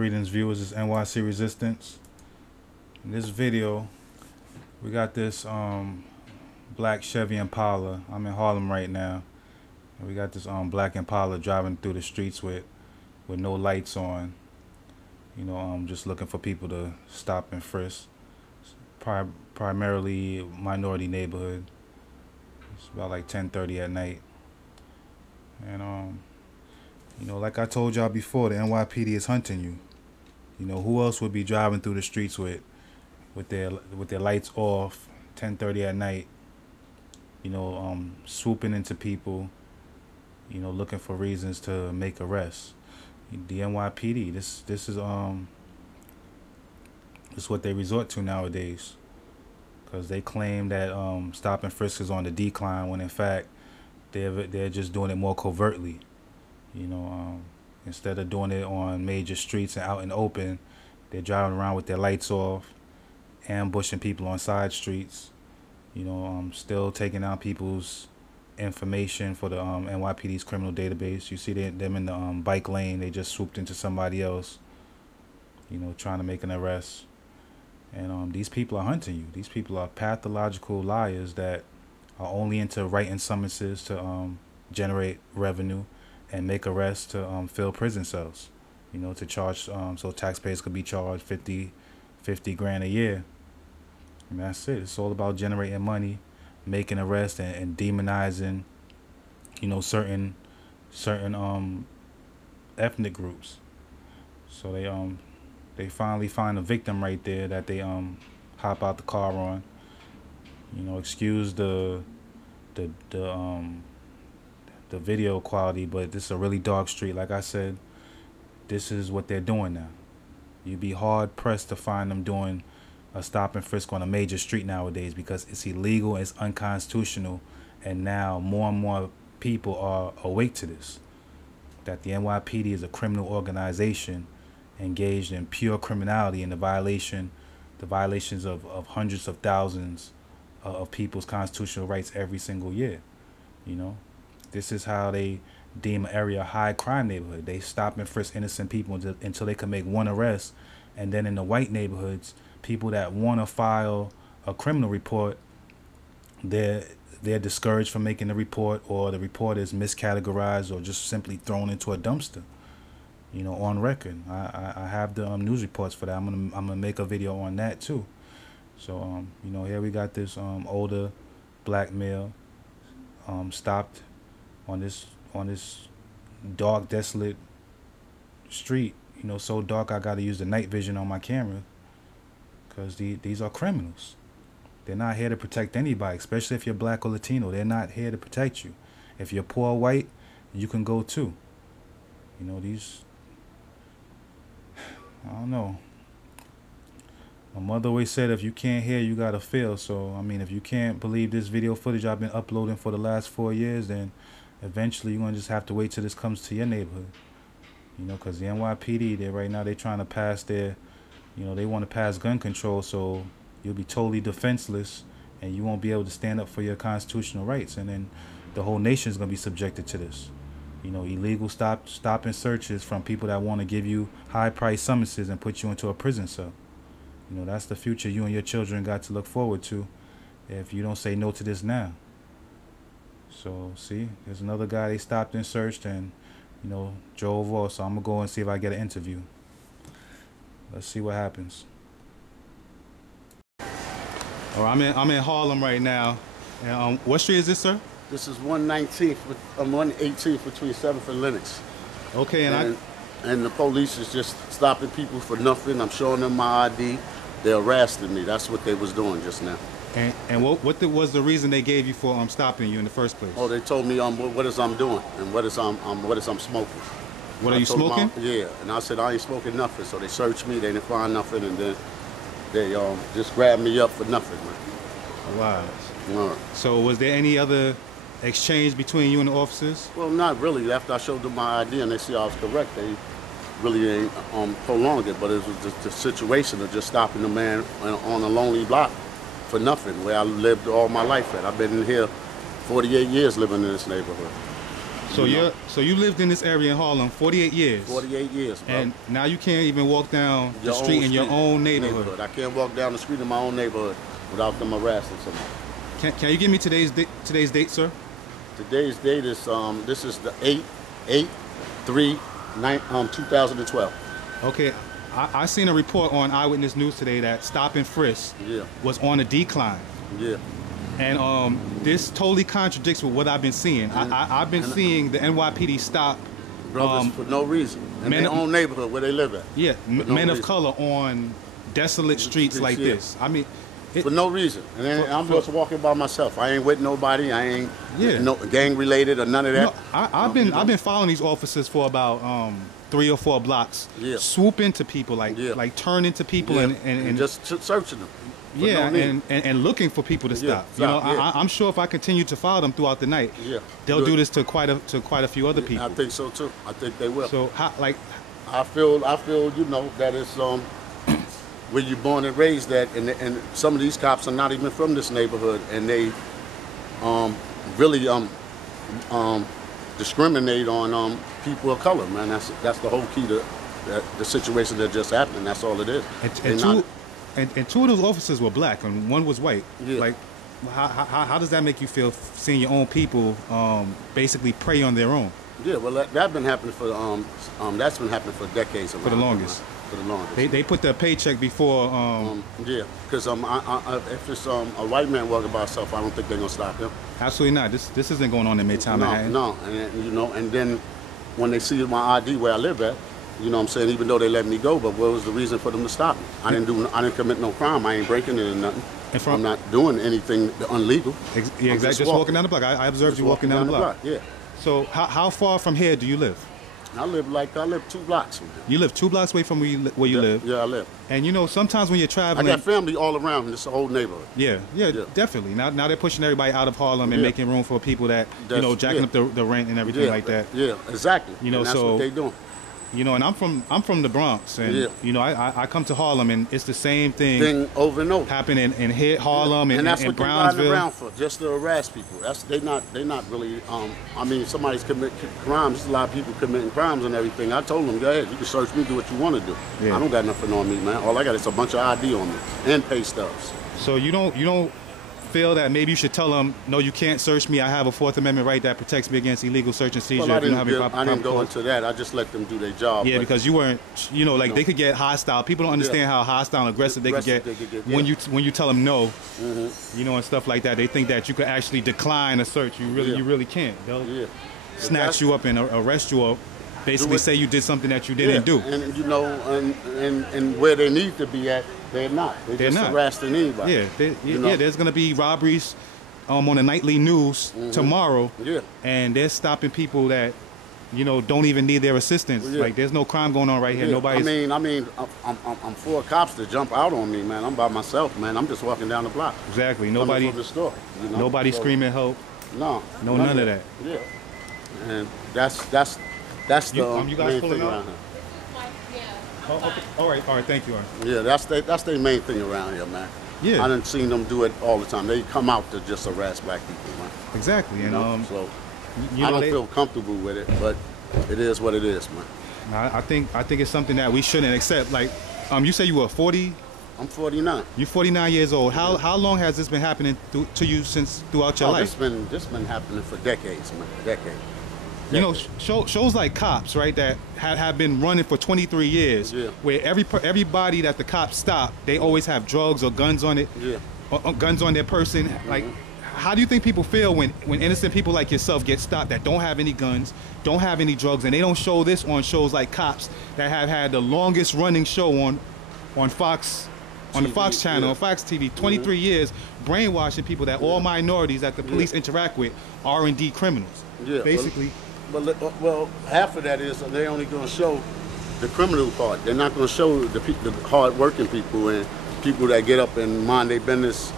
Greetings viewers, it's Nycresistance. In this video, we got this black Chevy Impala. I'm in Harlem right now. And we got this black Impala driving through the streets with no lights on. You know, just looking for people to stop and frisk. Primarily minority neighborhood. It's about like 10:30 at night. And you know, like I told y'all before, the NYPD is hunting you. You know, who else would be driving through the streets with their lights off, 10:30 at night? You know, swooping into people. You know, looking for reasons to make arrests. The NYPD. This is what they resort to nowadays, because they claim that stop and frisk is on the decline, when in fact they're just doing it more covertly. You know, instead of doing it on major streets and out in the open, they're driving around with their lights off, ambushing people on side streets. You know, still taking out people's information for the NYPD's criminal database. You see them in the bike lane. They just swooped into somebody else, you know, trying to make an arrest. And these people are hunting you. These people are pathological liars that are only into writing summonses to generate revenue and make arrests to fill prison cells, you know, to charge, so taxpayers could be charged 50 grand a year. And that's it. It's all about generating money, making arrests, and demonizing, you know, certain ethnic groups. So they finally find a victim right there that they hop out the car on. You know, excuse the video quality, but this is a really dark street. Like I said, this is what they're doing now. You'd be hard pressed to find them doing a stop and frisk on a major street nowadays, because it's illegal, it's unconstitutional, and now more and more people are awake to this, that the NYPD is a criminal organization engaged in pure criminality and the violations of hundreds of thousands of people's constitutional rights every single year. You know, this is how they deem an area a high crime neighborhood. They stop and frisk innocent people until they can make one arrest, and then in the white neighborhoods, people that want to file a criminal report, they're discouraged from making the report, or the report is miscategorized, or just simply thrown into a dumpster. You know, on record. I have the news reports for that. I'm gonna make a video on that too. So you know, here we got this older black male stopped on this dark, desolate street. You know, so dark I gotta use the night vision on my camera, because these are criminals. They're not here to protect anybody, especially if you're black or Latino. They're not here to protect you. If you're poor white, you can go too. You know, I don't know. My mother always said, if you can't hear, you gotta feel. So, I mean, if you can't believe this video footage I've been uploading for the last 4 years, then eventually you're gonna just have to wait till this comes to your neighborhood. You know, because the NYPD, right now they're trying to pass their, you know, they want to pass gun control, so you'll be totally defenseless and you won't be able to stand up for your constitutional rights, and then the whole nation is gonna be subjected to this. You know, illegal stop and searches from people that want to give you high-priced summonses and put you into a prison cell. You know, that's the future you and your children got to look forward to if you don't say no to this now. So, see, there's another guy they stopped and searched and, you know, drove off. So I'm going to go and see if I get an interview. Let's see what happens. All right, I'm in Harlem right now. And, what street is this, sir? This is 119th, 118th between 7th and Lenox. Okay, and the police is just stopping people for nothing. I'm showing them my ID. They're arresting me. That's what they was doing just now. And what was the reason they gave you for stopping you in the first place? Oh, they told me what is I'm doing and what is I'm smoking. What are you smoking? Yeah, and I said I ain't smoking nothing. So they searched me. They didn't find nothing, and then they just grabbed me up for nothing, man. Wow. All right. So was there any other exchange between you and the officers? Well, not really. After I showed them my ID and they see I was correct, they really ain't prolonged it. But it was just the situation of just stopping the man on a lonely block for nothing, where I lived all my life at. I've been here 48 years living in this neighborhood. So you lived in this area in Harlem 48 years. 48 years, bro. And now you can't even walk down the street in your own neighborhood. I can't walk down the street in my own neighborhood without them harassing somebody. Can you give me today's date, sir? Today's date is this is the 8/3/2012. Okay, I seen a report on Eyewitness News today that Stop and Frisk was on a decline. Yeah. And this totally contradicts with what I've been seeing. I've been seeing the NYPD stop brothers for no reason in their own neighborhood where they live at. Yeah, men of color on desolate streets like this. I mean, for no reason. And then I'm just walking by myself. I ain't with nobody. I ain't no gang related or none of that. No, I've been following these officers for about 3 or 4 blocks. Yeah. Swoop into people like turn into people and just searching them. Yeah, and looking for people to stop. You know, I'm sure if I continue to follow them throughout the night, they'll do this to quite a few other people. I think so too. I think they will. So I feel you know that it's where you're born and raised at, and some of these cops are not even from this neighborhood, and they really discriminate on people of color, man. That's the whole key to the situation that just happened. That's all it is. And 2 of those officers were black and 1 was white. Yeah. Like, how does that make you feel seeing your own people basically prey on their own? Yeah, well, that's been happening for that's been happening for decades. For the longest. For the longest. They put their paycheck before. Yeah, because if it's a white man walking by himself, I don't think they're gonna stop him. Absolutely not. This isn't going on in Midtown Manhattan. No, and you know, and then when they see my ID where I live at. You know what I'm saying? Even though they let me go, but what was the reason for them to stop me? I didn't commit no crime. I ain't breaking it or nothing. I'm not doing anything illegal. Yeah, exactly. Just walking down the block. I observed you walking down the block. Yeah. So how far from here do you live? I live 2 blocks from here. You live 2 blocks away from where you live? Yeah, I live. And you know, sometimes when you're traveling... I got family all around in this whole neighborhood. Yeah, definitely. Now they're pushing everybody out of Harlem and making room for people that, you know, jacking up the rent and everything like that. Yeah, exactly. You know, and that's what they doing. You know, and I'm from the Bronx, and you know, I come to Harlem, and it's the same thing over and over happening in Harlem and that's in what Brownsville. They're riding around for, just to harass people. They not really. I mean, somebody's committing crimes. There's a lot of people committing crimes and everything. I told them, go ahead, you can search me, do what you want to do. Yeah. I don't got nothing on me, man. All I got is a bunch of ID on me and pay stubs. So you don't feel that maybe you should tell them, no, you can't search me. I have a 4th Amendment right that protects me against illegal search and seizure. Well, I didn't go into that. I just let them do their job. Yeah, because you weren't, you know, like they could get hostile. People don't understand how hostile and aggressive they could get when you tell them no, you know, and stuff like that. They think that you could actually decline a search. You really can't. They'll snatch you up and arrest you, or basically say you did something that you didn't do. And you know, and where they need to be at, they're not. They're just harassing anybody. Yeah, there's gonna be robberies on the nightly news tomorrow. Yeah. And they're stopping people that, you know, don't even need their assistance. Like there's no crime going on right here. Nobody's. I mean, I'm for cops to jump out on me, man. I'm by myself, man. I'm just walking down the block. Exactly. Nobody. From the store, you know? Nobody screaming help. No. None of that. Yeah. And that's the you guys main pulling thing up? around here. Oh, okay. All right. Thank you. Yeah, that's their main thing around here, man. Yeah. I done seen them do it all the time. They come out to just harass black people, man. Exactly. And so I don't feel comfortable with it, but it is what it is, man. I think it's something that we shouldn't accept. Like, you say you were 40. I'm 49. You're 49 years old. How long has this been happening to you throughout your life? This been happening for decades, man. Decades. You know, shows like Cops, right, that have been running for 23 years, where everybody that the cops stop, they always have drugs or guns on it, or guns on their person. Like, how do you think people feel when innocent people like yourself get stopped that don't have any guns, don't have any drugs, and they don't show this on shows like Cops that have had the longest running show on Fox, on the Fox channel, on Fox TV, 23 years, brainwashing people that all minorities that the police interact with are indeed criminals. Yeah, basically. Well, half of that is they're only going to show the criminal part. They're not going to show the hard-working people and people that get up and mind their business.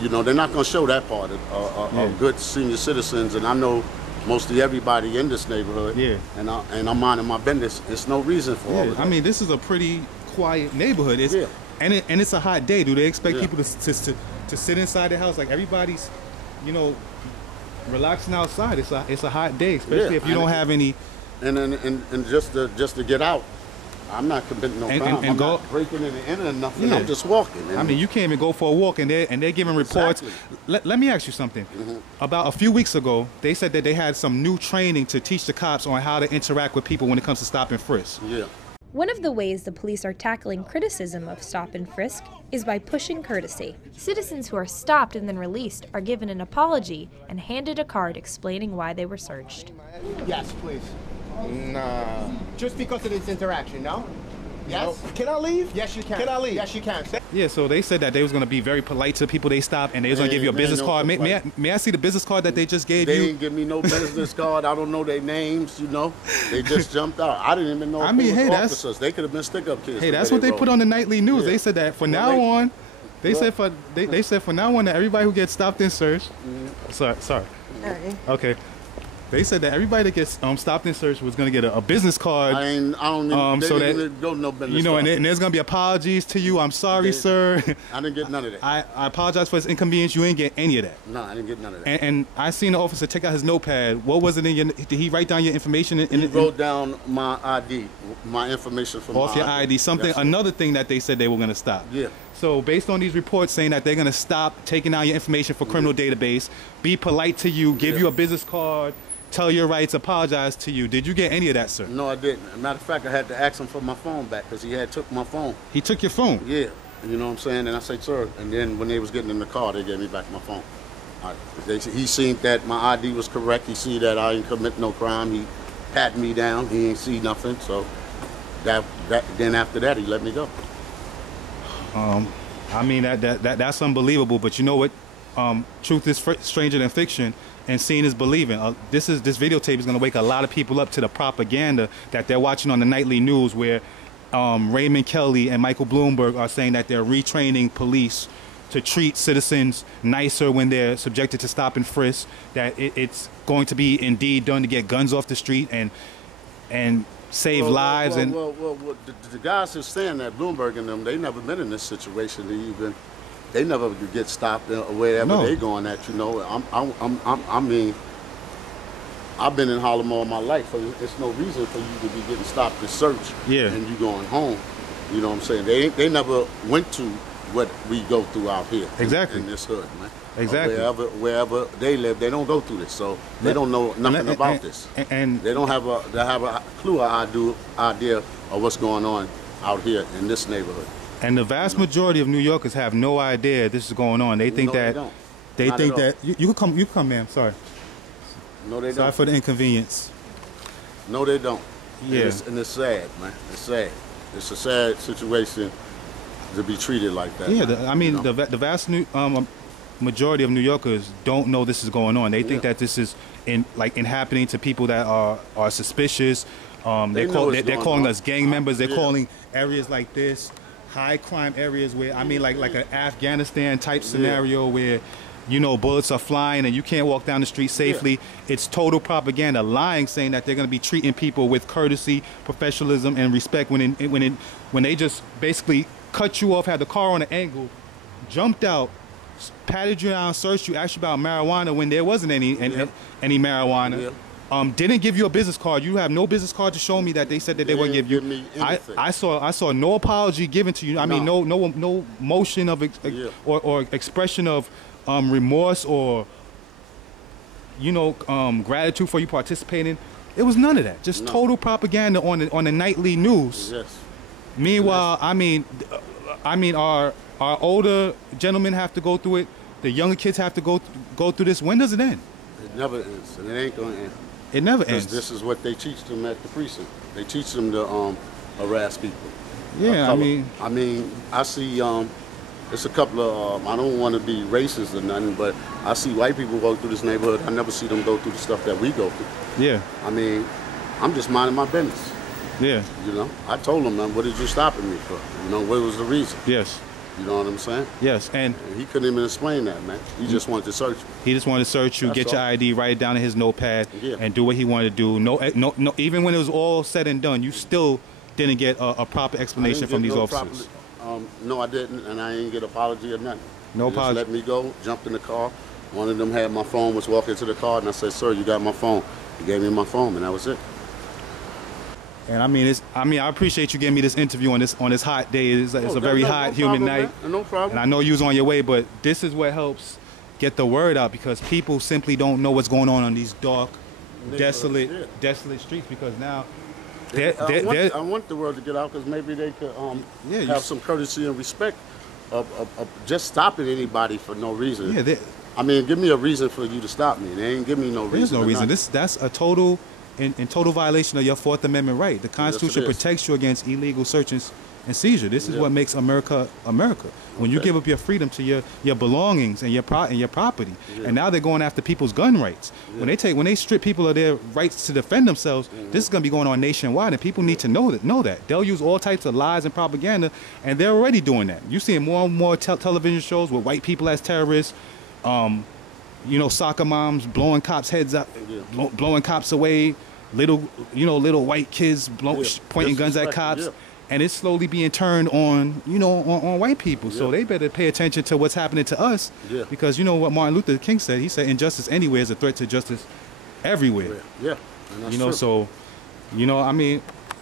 You know, they're not going to show that part of good senior citizens. And I know mostly everybody in this neighborhood. Yeah. And I'm minding my business. There's no reason for all of that. I mean, this is a pretty quiet neighborhood. And it's a hot day. Do they expect people to sit inside their house? Like everybody's, you know, relaxing outside. It's a hot day, especially if you don't have any. And just to get out. I'm not committing no crime. I'm not breaking in and entering nothing. Yeah. I'm just walking. I mean, you can't even go for a walk, and they're giving reports. Exactly. Let me ask you something. About a few weeks ago, they said that they had some new training to teach the cops on how to interact with people when it comes to stop and frisk. Yeah. One of the ways the police are tackling criticism of stop and frisk is by pushing courtesy. Citizens who are stopped and then released are given an apology and handed a card explaining why they were searched. Yes, please. Nah. Just because of this interaction, no? Yes? No. Can I leave? Yes, you can. Can I leave? Yes, you can. Yeah, so they said that they was going to be very polite to people they stopped, and they was going to give you a business card. May I see the business card that they just gave you? They didn't give me no business card. I don't know their names, you know. They just jumped out. I didn't even know officers. They could have been stick-up kids. Hey, that's what they put on the nightly news. Yeah. They said that from now on, they said from now on that everybody who gets stopped and searched. Sorry. Okay. They said that everybody that gets stopped and searched was going to get a business card. I don't even, so that, even go no business you know, card. and there's going to be apologies to you. I'm sorry, sir. I didn't get none of that. I apologize for this inconvenience. You ain't get any of that. No, I didn't get none of that. And I seen the officer take out his notepad. What was it in your? Did he write down your information? He wrote down my ID, my information from off your ID. Something. Another thing that they said they were going to stop. Yeah. So based on these reports saying that they're going to stop taking out your information for criminal database, be polite to you, give you a business card, tell your rights, apologize to you. Did you get any of that, sir? No, I didn't. As a matter of fact, I had to ask him for my phone back because he had took my phone. He took your phone? Yeah. You know what I'm saying? And I said, sir. And then when they was getting in the car, they gave me back my phone. He seen that my ID was correct. He see that I didn't commit no crime. He patted me down. He ain't see nothing. So then after that, he let me go. I mean, that's unbelievable. But you know what? Truth is stranger than fiction. And seeing is believing. This videotape is going to wake a lot of people up to the propaganda that they're watching on the nightly news, where Raymond Kelly and Michael Bloomberg are saying that they're retraining police to treat citizens nicer when they're subjected to stop and frisk. That it's going to be indeed done to get guns off the street and save lives. The guys who's saying that, Bloomberg and them, they never been in this situation. They never get stopped wherever they going at, you know. I mean, I've been in Harlem all my life, so there's no reason for you to be getting stopped and searched and you going home. You know what I'm saying? They never went to what we go through out here. Exactly. In this hood, man. Exactly. Wherever they live, they don't go through this, so they don't know nothing about this. And they don't have a clue or idea of what's going on out here in this neighborhood. And the vast majority of New Yorkers have no idea this is going on. They think they think that you can come, ma'am. Sorry. No, they don't. Sorry for the inconvenience. No, they don't. Yeah. And it's sad, man. It's sad. It's a sad situation to be treated like that. Yeah, I mean, the vast majority of New Yorkers don't know this is going on. They think that this is happening to people that are suspicious. They're calling us gang members. They're calling areas like this high crime areas where, I mean, like an Afghanistan type scenario where, you know, bullets are flying and you can't walk down the street safely. It's total propaganda, lying, saying that they're going to be treating people with courtesy, professionalism, and respect when they just basically cut you off, had the car on an angle, jumped out, patted you down, searched you, asked you about marijuana when there wasn't any marijuana. Didn't give you a business card. You have no business card to show me that they said that they wouldn't give you. I saw no apology given to you. I mean, no motion of or expression of remorse or, you know, gratitude for you participating. It was none of that. Just total propaganda on the nightly news. Yes. Meanwhile, I mean, our older gentlemen have to go through it. The younger kids have to go through this. When does it end? It never ends, and it ain't gonna end. It never ends. This is what they teach them at the precinct. They teach them to harass people. Yeah, I mean, I see. It's a couple of. I don't want to be racist or nothing, but I see white people go through this neighborhood. I never see them go through the stuff that we go through. Yeah. I mean, I'm just minding my business. Yeah. You know, I told them, man, what did you stopping me for? You know, what was the reason? Yes. You know what I'm saying? Yes, and he couldn't even explain that, man. He just wanted to search you. He just wanted to search you, get your ID, write it down in his notepad, and do what he wanted to do. No. Even when it was all said and done, you still didn't get a proper explanation from these officers. No, I didn't, and I didn't get an apology or nothing. No apology. Just let me go, jumped in the car, One of them had my phone, was walking to the car, and I said, "Sir, you got my phone." He gave me my phone, and that was it. And I appreciate you giving me this interview on this hot day. It's a very hot, humid night. Man. No problem. And I know you was on your way, but this is what helps get the word out, because people simply don't know what's going on these dark, desolate streets. Because now, I want the word to get out, because maybe they could have some courtesy and respect of just stopping anybody for no reason. Yeah, I mean, give me a reason for you to stop me. They ain't give me no reason. There's no reason. That's a total in total violation of your Fourth Amendment right. The Constitution protects you against illegal searches and seizure. This is what makes America America. When you give up your freedom to your belongings and your property, and now they're going after people's gun rights. When they strip people of their rights to defend themselves, this is going to be going on nationwide, and people need to know that. They'll use all types of lies and propaganda, and they're already doing that. You're seeing more and more television shows with white people as terrorists. Soccer moms blowing cops' heads up, blowing cops away, little white kids pointing guns at cops, and it's slowly being turned on, on white people. So they better pay attention to what's happening to us, because you know what Martin Luther King said. He said, "Injustice anywhere is a threat to justice everywhere." Yeah. And that's true.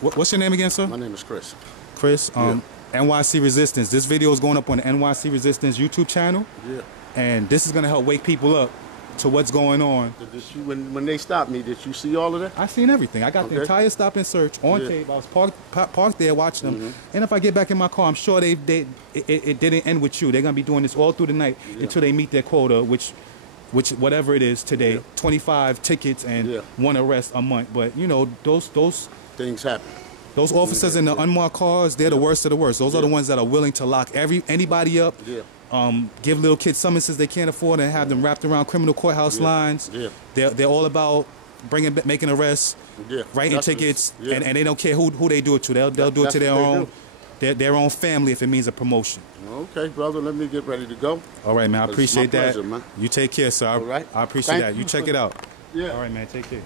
What's your name again, sir? My name is Chris. Chris. NYC Resistance. This video is going up on the NYC Resistance YouTube channel. Yeah. And this is going to help wake people up to what's going on. When they stopped me, did you see all of that? I seen everything. I got the entire stop and search on tape. I was parked there watching them. And if I get back in my car, I'm sure it didn't end with you. They're going to be doing this all through the night until they meet their quota, which whatever it is today, 25 tickets and 1 arrest a month. But, those things happen. Those officers in the unmarked cars, they're the worst of the worst. Those are the ones that are willing to lock anybody up. Give little kids summonses they can't afford and have them wrapped around criminal courthouse lines. They're all about making arrests, writing tickets, and they don't care who they do it to. They'll do it to their own family if it means a promotion. Okay, brother, let me get ready to go. All right, man. I appreciate that. Pleasure, man. You take care, sir. All right. I appreciate that. You check it out. Yeah. All right, man. Take care.